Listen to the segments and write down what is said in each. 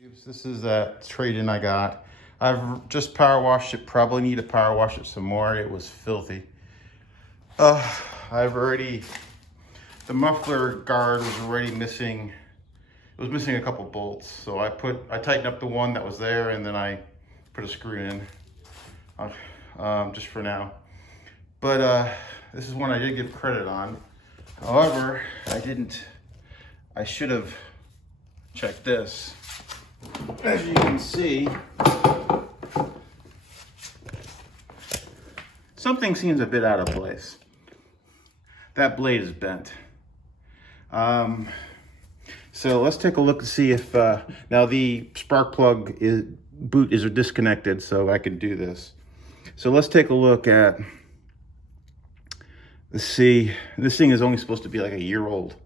This is that trade-in I got. I've just power washed it. Probably need to power wash it some more. It was filthy. I've already, the muffler guard was already missing. It was missing a couple bolts. So I tightened up the one that was there and then I put a screw in just for now. But this is one I did give credit on. However, I should have checked this. As you can see, something seems a bit out of place. That blade is bent. So let's take a look to see if, now the spark plug boot is disconnected, so I can do this. So let's take a look at, let's see, this thing is only supposed to be like a year old.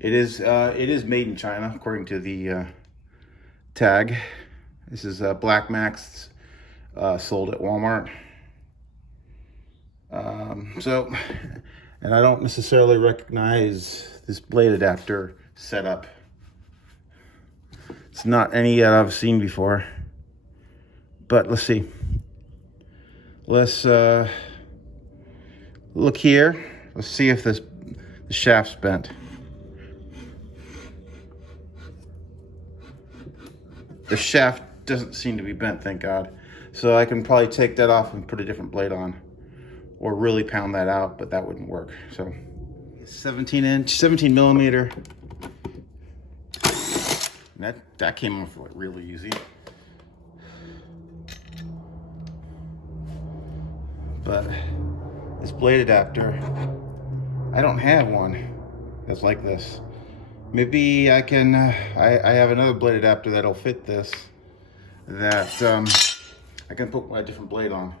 It is made in China, according to the tag. This is BlackMax, sold at Walmart. And I don't necessarily recognize this blade adapter setup. It's not any that I've seen before, but let's see. Let's look here. Let's see if the shaft's bent. The shaft doesn't seem to be bent, thank God. So I can probably take that off and put a different blade on, or really pound that out, but that wouldn't work. So 17 millimeter. And that came off really easy. But this blade adapter, I don't have one that's like this. Maybe I can, I have another blade adapter that'll fit this, that I can put a different blade on.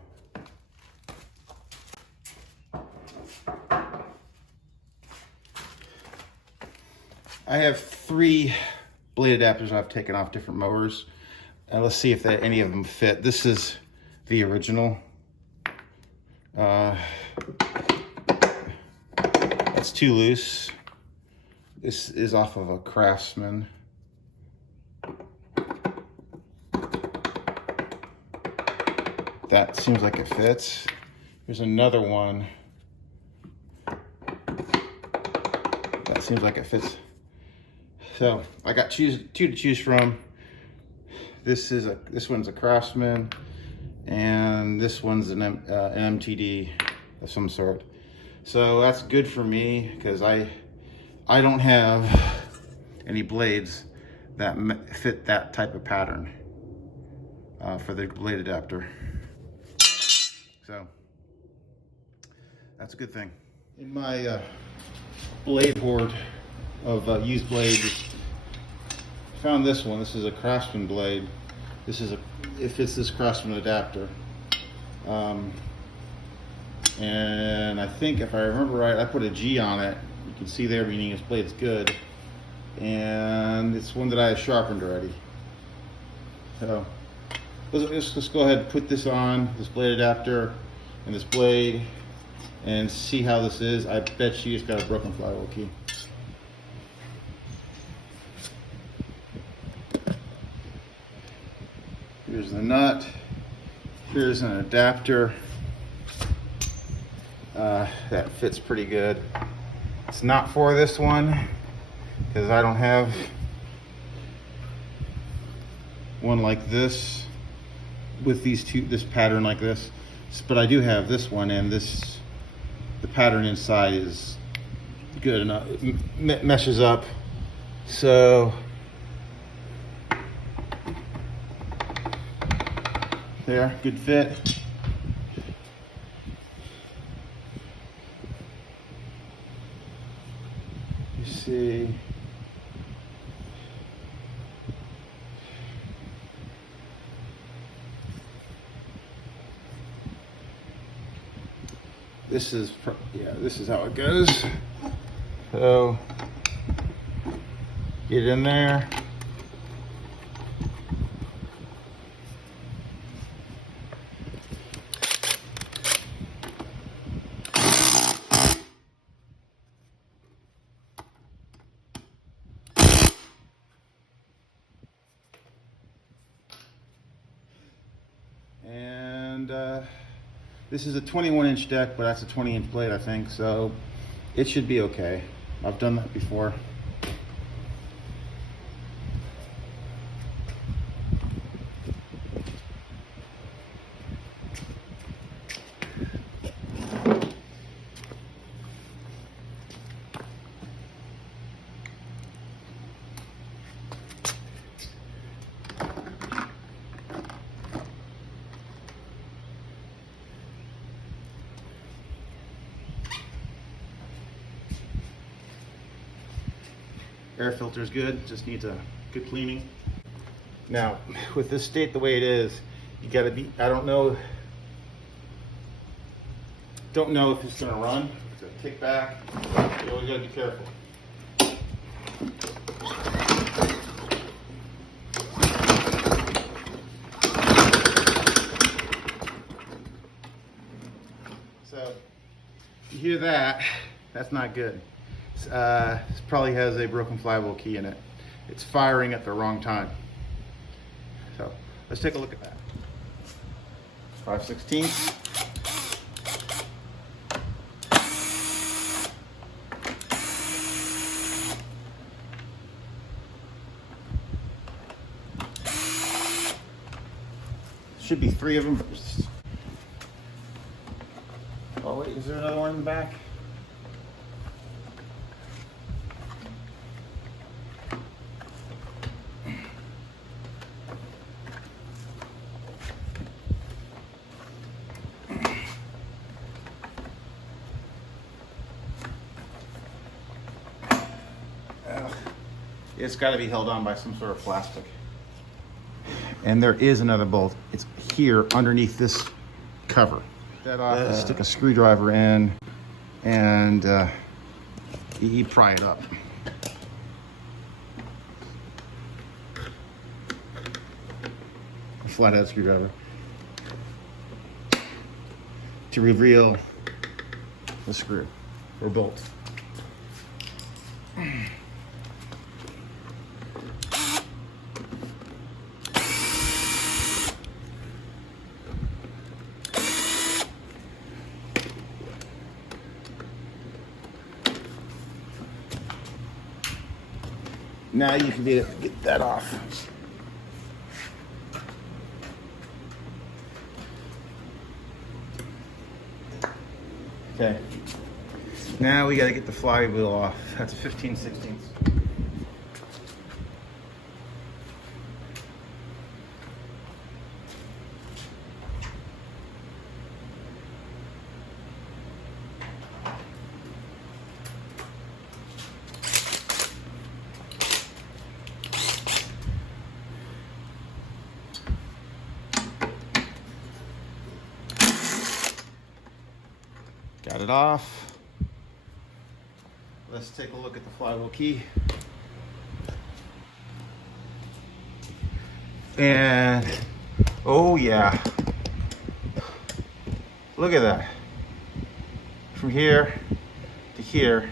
I have 3 blade adapters I've taken off different mowers. And let's see if any of them fit. This is the original. That's too loose. This is off of a Craftsman. That seems like it fits. There's another one. That seems like it fits. So I got two to choose from. This one's a Craftsman, and this one's an MTD of some sort. So that's good for me because I don't have any blades that fit that type of pattern for the blade adapter. So that's a good thing. In my blade hoard of used blades, I found this one. This is a Craftsman blade. It fits this Craftsman adapter. And I think if I remember right, I put a G on it. You can see there, meaning this blade's good. And it's one that I have sharpened already. So let's go ahead and put this on, this blade adapter and this blade, and see how this is. I bet you it's got a broken flywheel key. Here's the nut. Here's an adapter. That fits pretty good. It's not for this one because I don't have one like this with this pattern like this, but I do have this one, and the pattern inside is good enough. It meshes up. So there, good fit. You see, this is how it goes. So get in there. This is a 21-inch deck, but that's a 20-inch blade, I think, so it should be okay. I've done that before. Air filter is good, just needs a good cleaning. Now, with this state the way it is, you gotta be, I don't know if it's gonna run. It's gonna kick back. You always gotta be careful. So, you hear that, that's not good. This probably has a broken flywheel key in it. It's firing at the wrong time. So let's take a look at that. 5/16. Should be 3 of them. Oh wait, is there another one in the back? It's got to be held on by some sort of plastic. And there is another bolt. It's here underneath this cover. That off, stick a screwdriver in, and you pry it up. A flathead screwdriver to reveal the screw or bolt. Now you can get that off. Okay. Now we got to get the flywheel off. That's a 15/16. Got it off. Let's take a look at the flywheel key. And, oh yeah. Look at that. From here to here.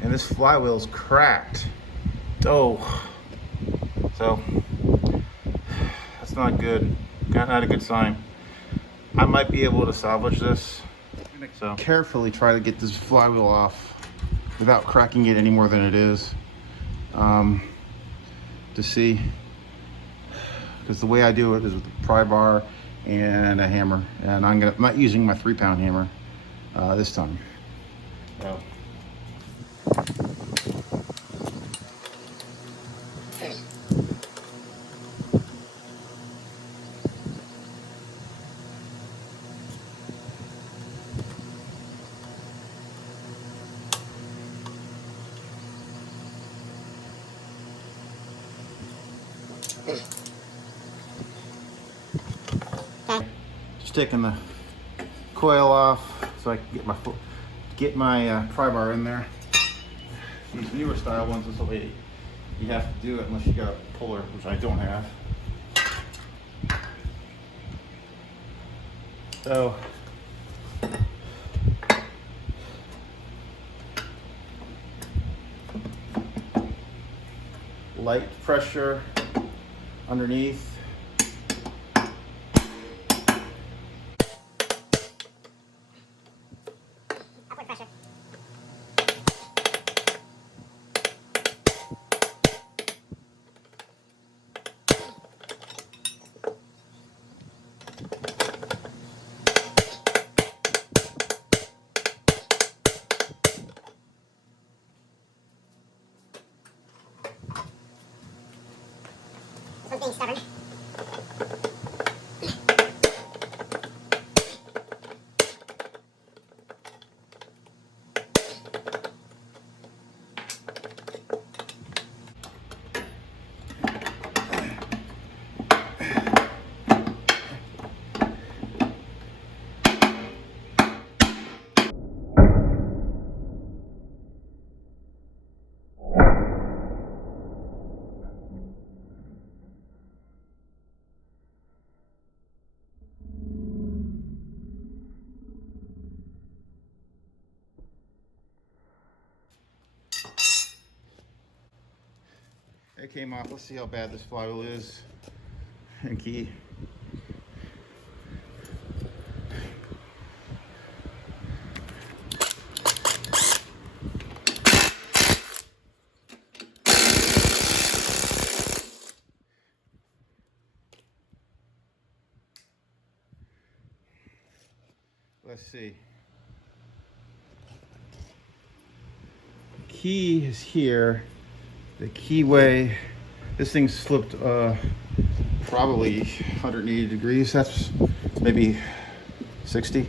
And this flywheel's cracked. Oh. So, that's not good. Not a good sign. I might be able to salvage this. So carefully try to get this flywheel off without cracking it any more than it is, to see, because the way I do it is with a pry bar and a hammer, and I'm not using my 3-pound hammer this time. So. Just taking the coil off so I can get my pry bar in there. These newer style ones, this will you have to do it unless you got a puller, which I don't have. So light pressure underneath. stubborn. It came off. Let's see how bad this flywheel is. And key. Let's see. Key is here. The keyway, this thing slipped probably 180 degrees. That's maybe 60.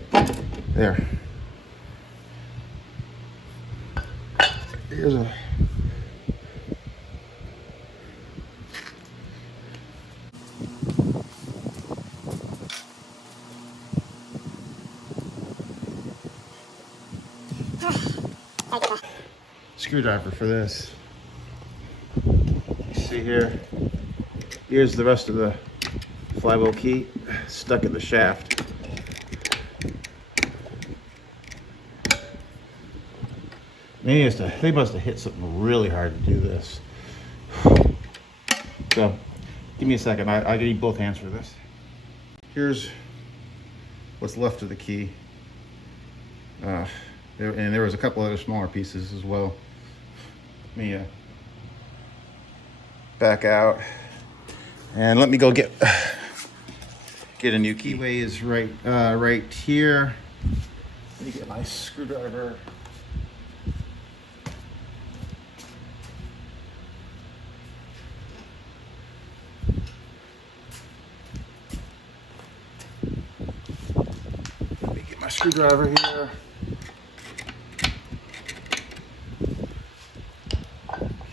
There. Here's a screwdriver for this. You see here, here's the rest of the flywheel key stuck in the shaft. They must have hit something really hard to do this. So, give me a second. I need both hands for this. Here's what's left of the key. And there was a couple other smaller pieces as well. Let me back out and let me go get a new keyway. Is right here. Let me get my screwdriver. Let me get my screwdriver here.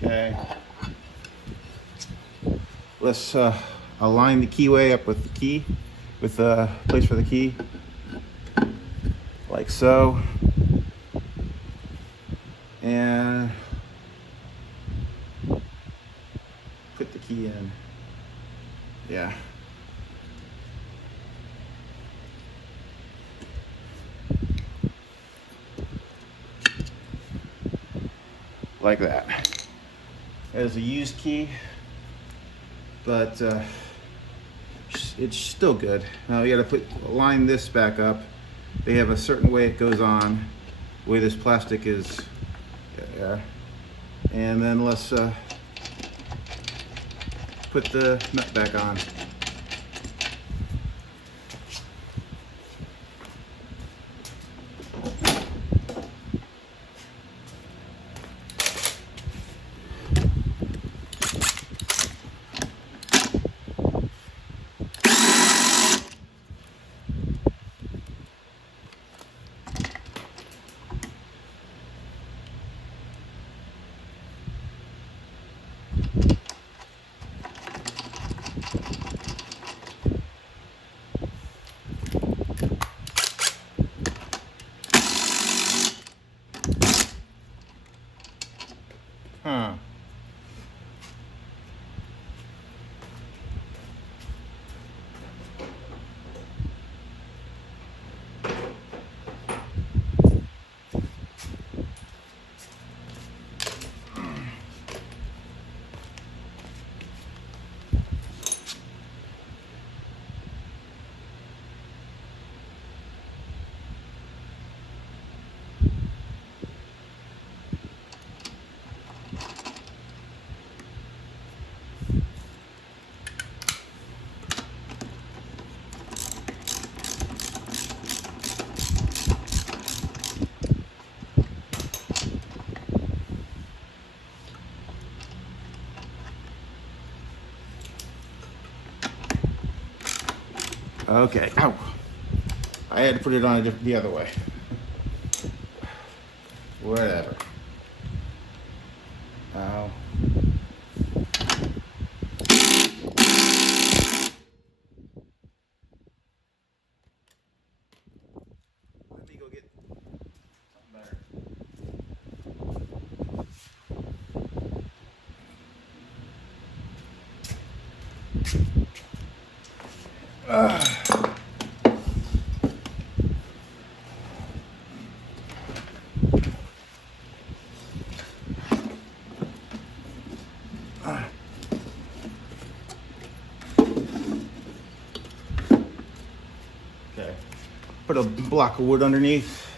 Okay. Let's align the keyway up with the key, with the place for the key, like so. And put the key in. Yeah. Like that. There's a used key, but it's still good. Now you gotta line this back up. They have a certain way it goes on, the way this plastic is there. And then let's put the nut back on. Huh. Okay. Ow. I had to put it on the other way. Whatever. Ow. Let me go get something better. Okay, put a block of wood underneath,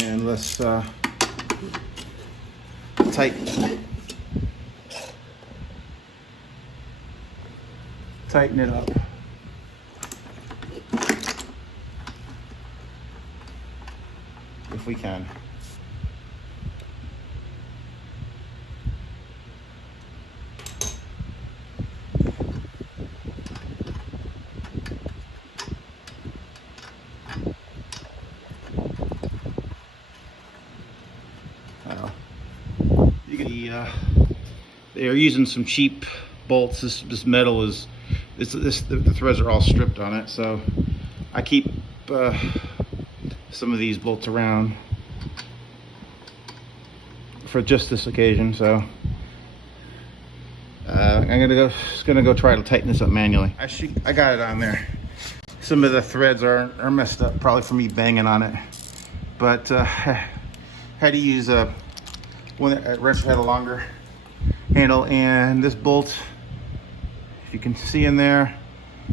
and let's tighten it up. If we can. They are using some cheap bolts. This metal is, the threads are all stripped on it, so I keep some of these bolts around for just this occasion. So I'm gonna go try to tighten this up manually. I got it on there. Some of the threads are messed up, probably from me banging on it, but had to use one that wrench had a longer handle, and this bolt, if you can see in there,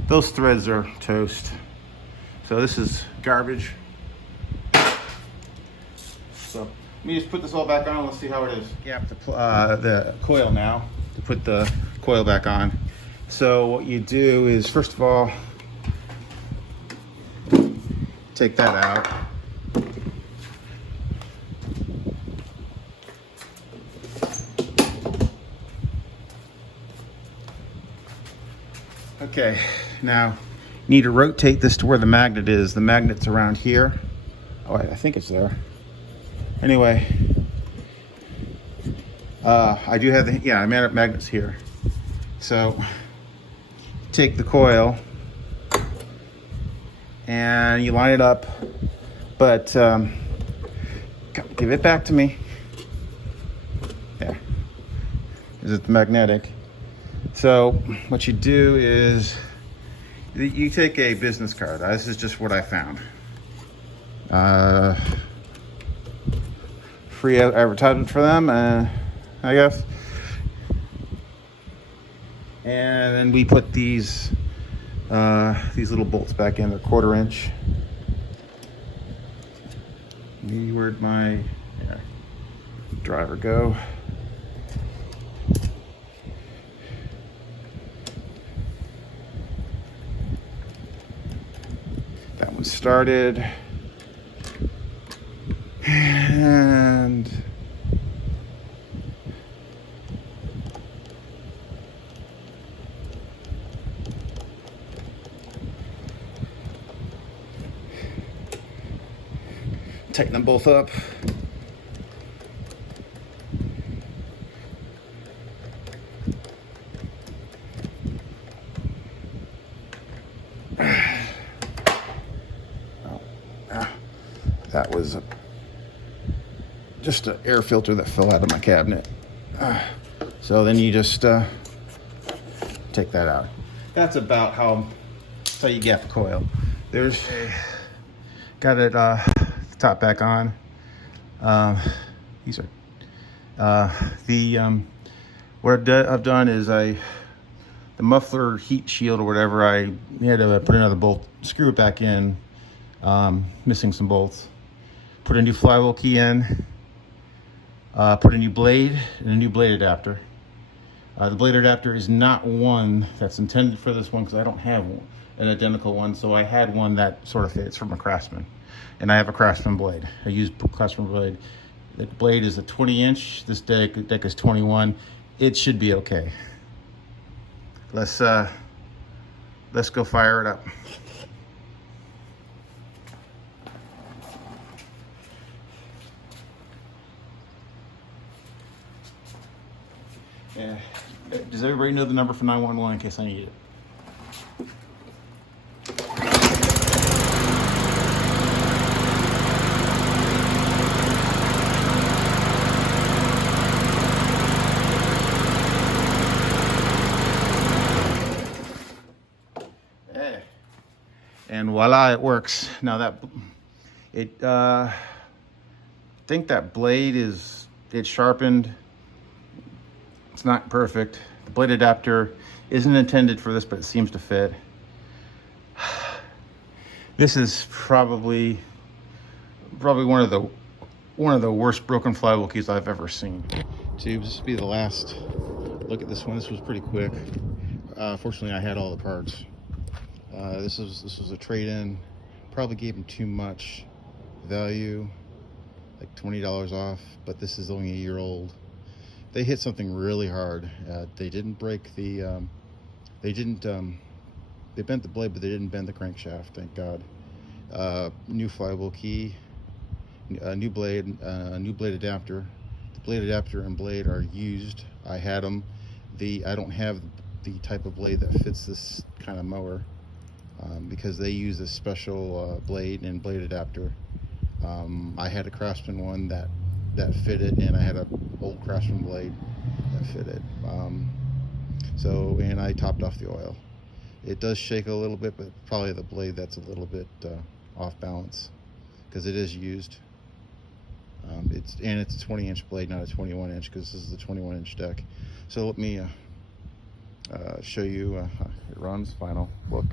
those threads are toast. So this is garbage. So let me just put this all back on. Let's see how it is. Gap the coil now to put the coil back on. So what you do is, first of all, take that out. Okay, now you need to rotate this to where the magnet is. The magnet's around here. Oh, I think it's there. Anyway, I do have the, yeah, magnet's here. So take the coil and you line it up, but give it back to me. There. Is it magnetic? So what you do is you take a business card. This is just what I found. Free advertisement for them, I guess. And then we put these little bolts back in. They're 1/4 inch. Where'd my driver go? That one started. And tighten them both up. That was just an air filter that fell out of my cabinet. So then you just take that out. That's about how you gap the coil. There's got it top back on. These are what I've done is the muffler heat shield or whatever, I had to put another bolt, screw it back in, missing some bolts. Put a new flywheel key in, put a new blade and a new blade adapter. The blade adapter is not one that's intended for this one because I don't have an identical one, so I had one that sort of fits from a Craftsman. And I have a Craftsman blade. I use Craftsman blade. The blade is a 20 inch, this deck is 21. It should be okay. Let's let's go fire it up. Yeah. Does everybody know the number for 911 in case I need it? And voila, it works. Now that I think that blade it's sharpened. It's not perfect. The blade adapter isn't intended for this, but it seems to fit. This is probably one of the worst broken flywheel keys I've ever seen. Tubes, this will be the last look at this one. This was pretty quick. Fortunately, I had all the parts. This was a trade-in. Probably gave them too much value, like $20 off, but this is only a year old. They hit something really hard. They didn't break the, they bent the blade, but they didn't bend the crankshaft, thank God. New flywheel key, new blade adapter. The blade adapter and blade are used. I had them. I don't have the type of blade that fits this kind of mower. Because they use a special blade and blade adapter. I had a Craftsman one that fitted, and I had an old Craftsman blade that fitted. And I topped off the oil. It does shake a little bit, but probably the blade that's a little bit off balance because it is used. It's a 20-inch blade, not a 21-inch, because this is a 21-inch deck. So let me show you. It runs. Final look.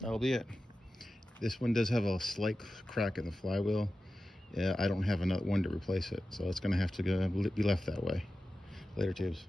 That'll be it. This one does have a slight crack in the flywheel. Yeah, I don't have another one to replace it, so it's going to have to be left that way. Later, tubes.